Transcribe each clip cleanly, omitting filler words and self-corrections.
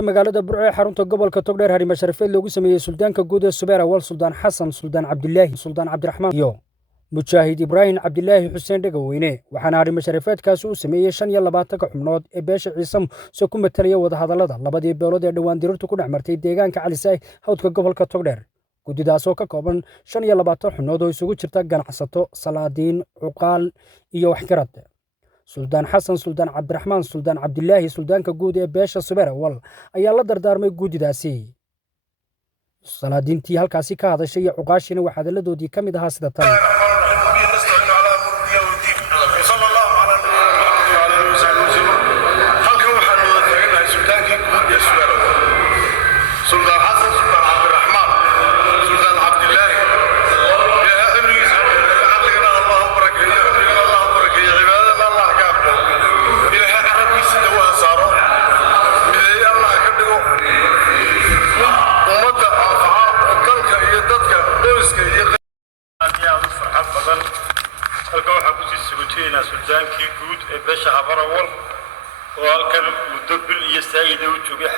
magaalada Burco ee xarunta gobolka Togdheer Harima Sharafeed loogu sameeyay suldaanka guud ee Subeera wal Suldaan Xasan Suldaan Cabdillaahi Suldaan Cabdiraxmaan iyo Mujaahid Ibraahim Cabdillaahi Xuseen Dhagaweyne waxaana Harima Sharafeedkaas uu sameeyay 25 xubnood ee beesha Ciise soo ku metelaya wada hadallada labadii beelood ee dhawaan dirirtu ku dhexmartay deegaanka Cali Saay hawdka gobolka Togdheer gudidaas oo ka kooban 25 xubnood oo isugu jirta ganacsato salaadiin cuqaal iyo waxgarad Suldaan Xasan Suldaan Cabdiraxmaan Suldaan Cabdillaahi Suldaanka guud ee beesha Subeera wal ayaa la dardaarmay gudidaasi salaadiintii halkaasi ka hadashay iyo cuqaashina waxa hadaladoodii ka mid ahaa sida tan سلطانكي جود باشا عبرول وكان مدبل يستعيد وجوه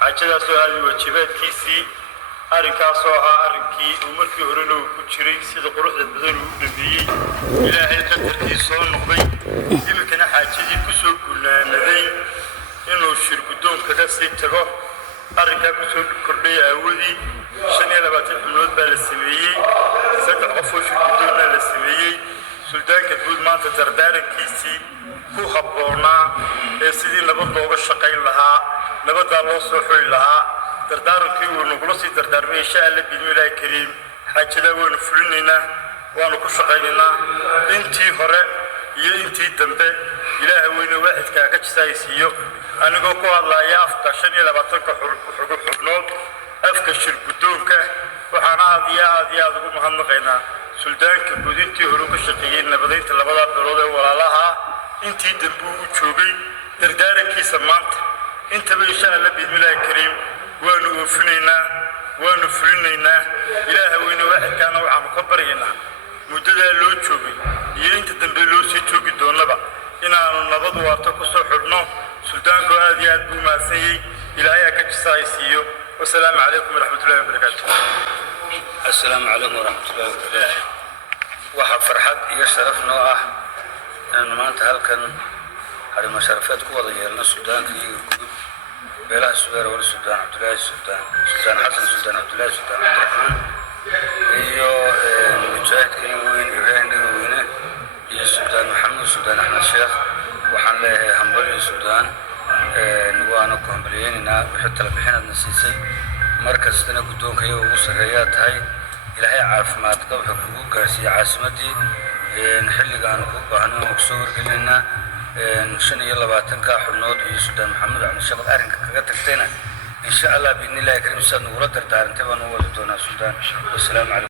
حاجة سؤال وجبات كيسي أركا صوها أركي ومركي هرلو كتشري سيد قروح البدن ونبي إلى هاي قدر كيسون نبي يمكن حاجة كسو كنا ندي إنه الشركتون كذا سيتجاه أركا كسو كردي أولي شنيا لبعض الحملات بالسمية ستقفوا شركتون بالسمية سلطانك بود ما تدردارك كيسي هو خبرنا سيدي نبض لوغ الشقين لها نبض الله صحوي لها دردارك ونقلصي دردار بي شاء الله بإذن الله الكريم حاجة دا ونفرننا ونكو شقيننا انتي هراء يا انتي دنبه إله وين واحد كاكاش سايسيو أنا قوكو الله يافقا شنيا لبطنك حقوق حبنوك أفكا شركتونك وحانا عادية مهنقينا سلطانك بودينتي هروك الشقيين نبضينت لبضا برودة ولالها انتي دنبو وشوبي درداركي سمانت انت بإشاء الله بإذن الله الكريم وانو فرنينا إله وين واحد كان وعا مكبرينا مدد لو شوبي ينت دنبو لو سي شوبي دون لبا إنا نبض وارتكو حرنو سلطانكو هذه أدبو ما سيي إلهي كجساي سيو والسلام عليكم ورحمة الله وبركاته. السلام عليكم ورحمة الله وبركاته. waxaa farxad iyo sharaf noo ah in maanta halkan Harima Sharafeed ku wada yeelno suldaanka iyo guud beelaha Subeera wal Suldaan Cabdillaahi Suldaan Xasan Suldaan Cabdillaahi Suldaan Cabdiraxmaan iyo Mujaahid Ibraahim Dhagaweyne iyo Suldaan Maxamed Suldaan Axmed Sheekh waxaan leeyahay hambal Suldaan waana ku hambalyeynaa wixii tala bixinadna siisay markastana guddoonka iyaga ugu sarreeyaa tahay إلهي عافمات قبل حقوق قاسية عاصمتي نحلقان حقوق بحنون وكسور قلنا شن يلا باتنكا حنود يسودان محمد عن الشغل أرنك كتكتينا إن شاء الله بإذن الله كريم سنورة دارنتبان هو لدونا سودان والسلام عليكم